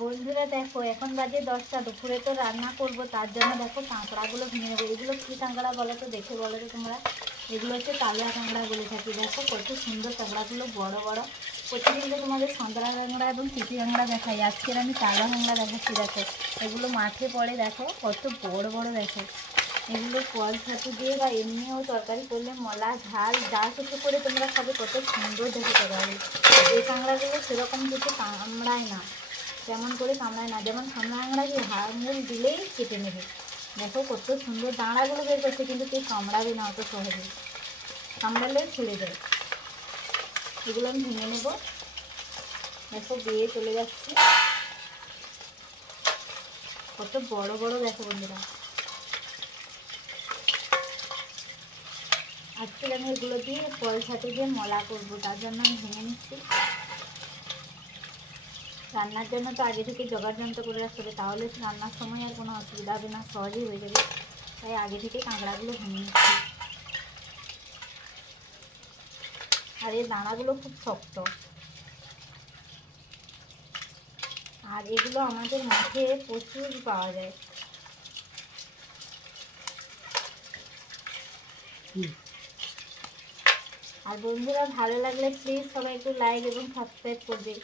বন্ধুরা দেখো, এখন বাজে 10টা, দুপুরে তো রান্না করব, তার জন্য দেখো কাঁকড়াগুলো ভেঙে নেবো। এগুলো কী কাঁকড়া বলো তো, দেখে বলো তো তোমরা। এগুলো হচ্ছে কালিয়া কাঁকড়া বলে থাকি। দেখো কত সুন্দর কাঁকড়াগুলো, বড় বড়। প্রতিদিন তো তোমাদের সন্তরা কাঁকড়া এবং চিঠি কাঁকড়া দেখাই, আজকের আমি তাজা কাঁকড়া দেখাচ্ছি। দেখো এগুলো মাঠে পড়ে, দেখো কত বড় বড়। দেখো এগুলো কল ছাতু দিয়ে বা এমনিও তরকারি করলে, মলা ঝাল যা কিছু করে তোমরা খাবে, কত সুন্দর দেখে তরকারি। এই কাঁকড়াগুলো সেরকম কিছু কামড়ায় না, তেমন করে কামড়ায় না। যেমন সামনা কাঁকড়া কি আঙুল দিলেই কেটে নেবে। দেখো কত সুন্দর দাঁড়াগুলো বের করছে, কিন্তু কেউ কামড়াবে না অত সহজে, কামড়ালেও ছেড়ে দেয়। এগুলো আমি ভেঙে নেব। দেখো বেয়ে চলে যাচ্ছে, কত বড় বড়। দেখো বন্ধুরা, আজকে আমি এগুলো দিয়ে কল ছাতু দিয়ে মলা করবো, তার জন্য আমি ভেঙে নিচ্ছি। রান্নার জন্য তো আগে থেকে জোগাড় যন্ত্র করে রাখতে হবে, তাহলে রান্নার সময় আর কোনো অসুবিধা হবে না, সহজেই হয়ে যাবে। তাই আগে থেকে কাঁকড়াগুলো ভেঙে নিচ্ছি। আর এই দানাগুলো খুব শক্ত, আর এগুলো আমাদের মাঠে প্রচুর পাওয়া যায়। আর বন্ধুরা, ভালো লাগলে প্লিজ সবাই একটু লাইক এবং সাবস্ক্রাইব করবে।